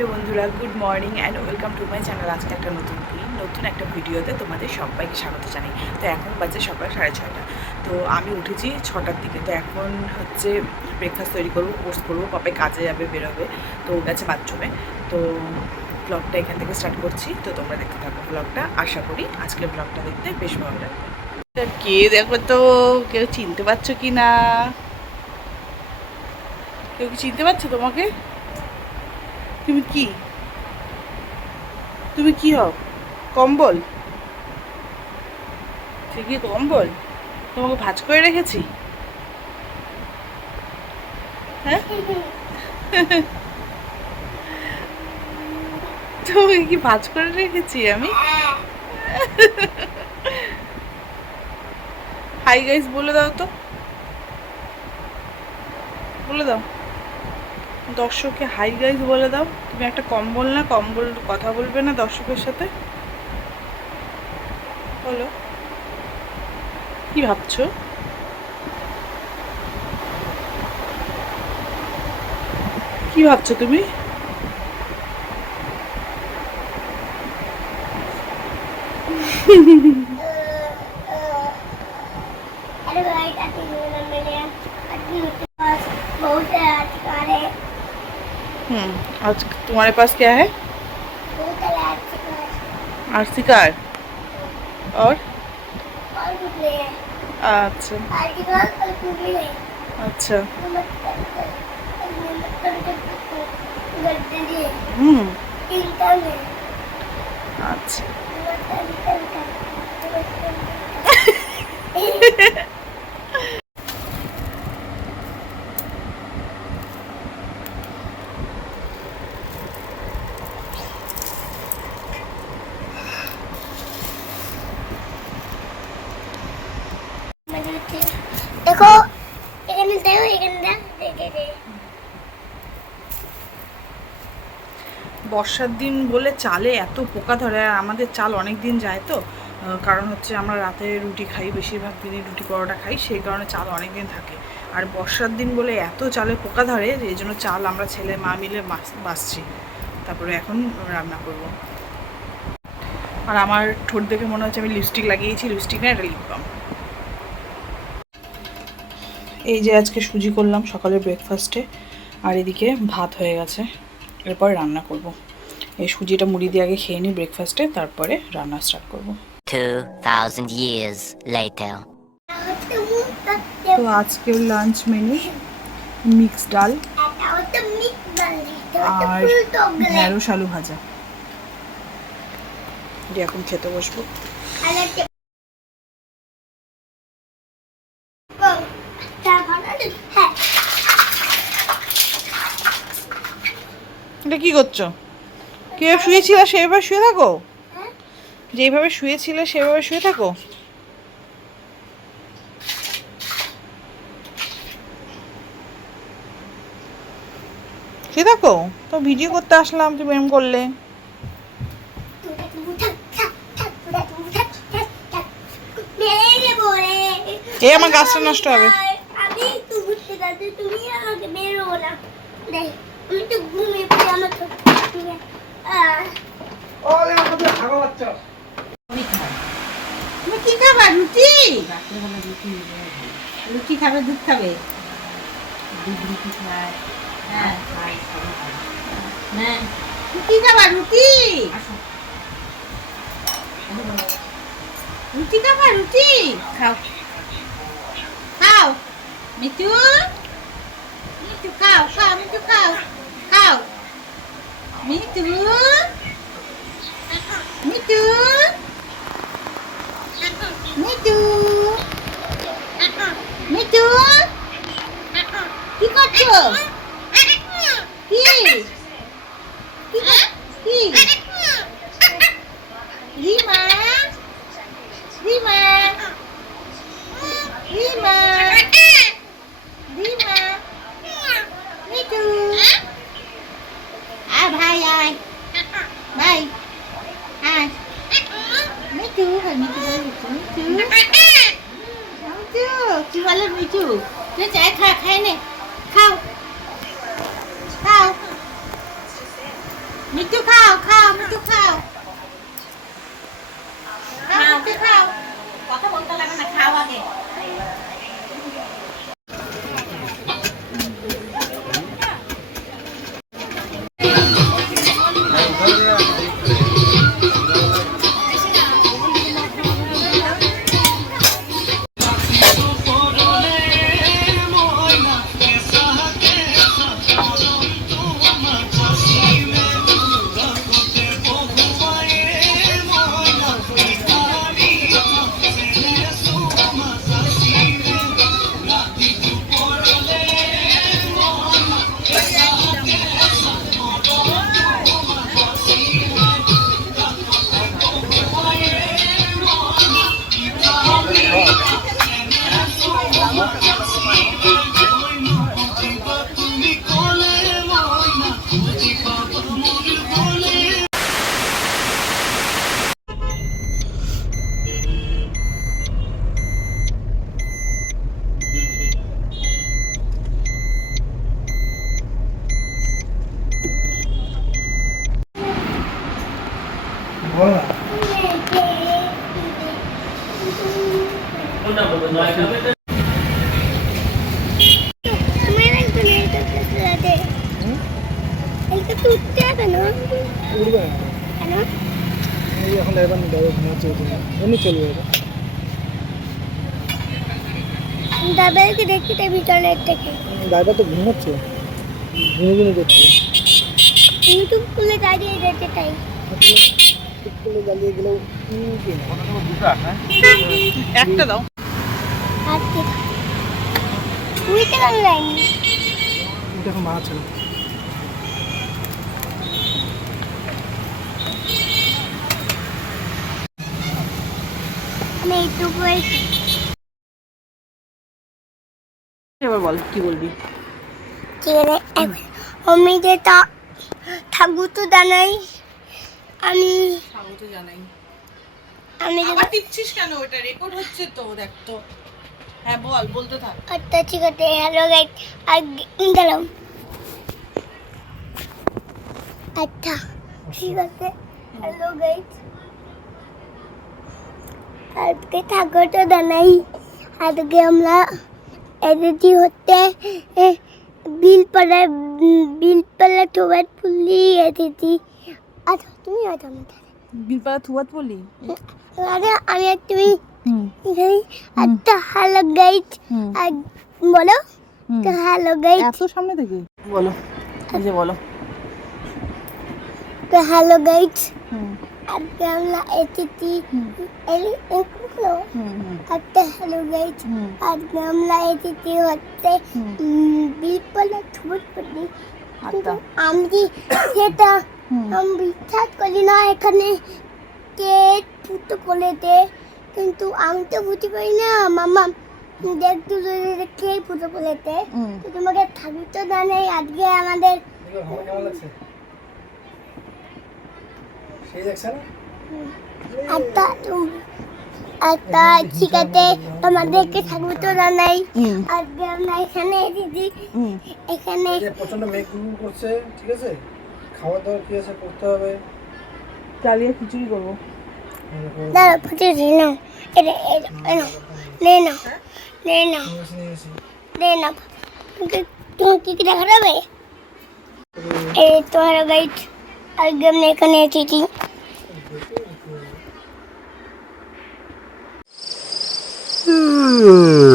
Hello বন্ধুরা, good morning and welcome to my channel. আজকে একটা নতুন একটা ভিডিওতে তোমাদের সবাইকে স্বাগত জানাই। তো এখন বাজে সকাল 6:30। তো আমি উঠেছি 6টার দিকে। তো এখন হচ্ছে ব্রেকফাস্ট তৈরি করবো, পোস্ট করবো, পাপাই কাজে যাবে, বেরোবে। তো ও গেছে বাথরুমে। তো ব্লগটা এখান থেকে স্টার্ট করছি। তো তোমরা দেখতে থাকো ব্লগটা। আশা করি আজকের ব্লগটা দেখতে বেশ ভালো লাগবে। কে দেখো তো, কেউ চিনতে পারছো কি না? কেউ কি চিনতে পারছো তোমাকে? তুমি কি তুমি কি হও? কম্বল? সে কি কম্বল? তোমাকে ভাঁজ করে রেখেছি? হ্যাঁ, তোমাকে কি ভাঁজ করে রেখেছি আমি? হাই গাইস বলে দাও তো, বলে দাও দর্শককে। হাই গাইস বলে দাও। তুমি একটা কম্বল না, কম্বল কথা বলবে না দর্শকের সাথে? বলো, কি ভাবছো? কি ভাবছো তুমি? अरे भाई काटी ना मेरे काटी मेरे पास बहुत है आज कारे आज तुम्हारे पास क्या है? बहुत है आज पास आरसी कार और और कुछ नहीं है अच्छा आज कल और कुछ भी नहीं अच्छा मत कर गड्ढे दिए चिंता में अच्छा देखो এখানে দেখো এখানে দেখে বর্ষার দিন বলে চালে এত পোকা ধরে। আর আমাদের চাল অনেক দিন যায় তো, কারণ হচ্ছে আমরা রাতে রুটি খাই, বেশিরভাগ দিনই রুটি পরোটা খাই, সেই কারণে চাল অনেক দিন থাকে। আর বর্ষার দিন বলে এত চালে পোকা ধরে যে এই জন্য চাল আমরা ছেলে মা মিলে বাছছি, তারপরে এখন রান্না করব। আর আমার ঠোঁট দেখে মনে হচ্ছে আমি লিপস্টিক লাগিয়েছি, লিপস্টিক না, এটা লিপ বাম। এই যে আজকে সুজি করলাম সকালের ব্রেকফাস্টে, আর এদিকে ভাত হয়ে গেছে। এরপর রান্না করব। এই সুজিটা মুড়ি দিয়ে আগে খেয়ে নিই ব্রেকফাস্টে, তারপরে রান্না স্টার্ট করব। 2000 years later. তো আজকের লাঞ্চ মেনু মিক্স ডাল আর ঢেঁড়স আলু ভাজা। দিয়ে এখন খেতে বসবো। এটা কি করছো? কিভাবে শুয়েছিলে সেভাবে শুয়ে থাকো, যেভাবে শুয়েছিলে সেভাবে শুয়ে থাকো। শুয়ে থাকো তো, ভিডিও করতে আসলাম, তুমি এরকম করলে। এই আমার গাছটা নষ্ট হবে। আমি তো ঘুরতে যাচ্ছি, তুমি আমাকে বেরো না। দেখ আমি তো ঘুমিয়ে পড়ি, আমার তো তুমি কি খাবা? রুটি? রুটি খাবে, দুধ খাবে? রুটি খায়। হ্যাঁ, কি খাবা? রুটি? রুটি খাবা? রুটি খাও, খাও মিঠু, মিঠু খাও, খাও মিঠু, খাও, খাও মিঠু, মিঠু, মিঠু, মিঠু, কি করছো? কি কি রিমা, রিমা, রিমা, রিমা, মিঠু, আয় ভাই, আয় ভাই, আয় মিঠু, মিঠু, মিঠু, মিঠু, কি বলে মিঠু? তুই চাই খা, খাই নে, খাও, খাও, বল না। উঠবে না। এই এখন ড্রাইভার ঘুমাচ্ছে এমনি চলবে এটা। দাদাকে দেখতে ভিতরের থেকে ড্রাইভার তো ঘুমাচ্ছে, ঘুমিয়ে দেখছে। ইউটিউব খুলে দাঁড়িয়ে যেতে তাই ঠিক করলে জ্বালিয়ে গেলেও একটা দাও। আর ঠিক উইতে কেন যায়নি এখন মাছ ছিল। আমি এইটুকু এবার বল কি বলবি? ঠিক আছে আমি যেটা ঠাকুর তো জানাই আমি স্বাগত জানাই। আমি আবার টিপছিস কেন? ওটা রেকর্ড হচ্ছে তো, দেখ তো। হ্যাঁ বল, বলতে থাক। আচ্ছা ঠিক আছে হ্যালো গাইস আর গেলাম আচ্ছা ঠিক আছে হ্যালো গাইস আজকে ঠাকুর তো জানাই আজকে আমরা এদিকে হচ্ছে বিলপাড়া ঠোবাত ফুলি এদিকে আচ্ছা তুমি আছো আমাদের বিলপাড়া থুয়াত বলি। আরে আমি আর তুমি এখানে আচ্ছা হ্যালো গাইস আর বলো তো হ্যালো গাইস এত সামনে থেকে বলো, এই যে বলো। তো হ্যালো গাইস আজকে আমরা এসেছি আচ্ছা হ্যালো গাইস আজকে আমরা এসেছি হচ্ছে বিলপাড়া ঠোবাত ফুলি কিন্তু আমি সেটা আমি বিশ্বাস করি না এখানে কে ফুটো করেছে কিন্তু আমি তো বুঝতে পারি না মামা দেখতে কে ফুটো করেছে তো তোমাকে ঠাকুর তো জানাই আজকে আমাদের কেমন লাগছে? সেই দেখছে না? আচ্ছা আচ্ছা ঠিক আছে তোমাদেরকে ঠাকুর তো জানাই আজকে আমরা এখানে এসেছি এখানে প্রচন্ড মেঘ করছে, ঠিক আছে? খাওয়া দাওয়া কি আছে করতে হবে। চালিয়ে খিচুড়ি করবো। দাঁড়া ফুটে নাও এটা নে নাও নে নাও নে নাও তুমি কি কি দেখা যাবে এই তো হ্যালো গাইস আজকে আমরা এখানে এসেছি Hmm.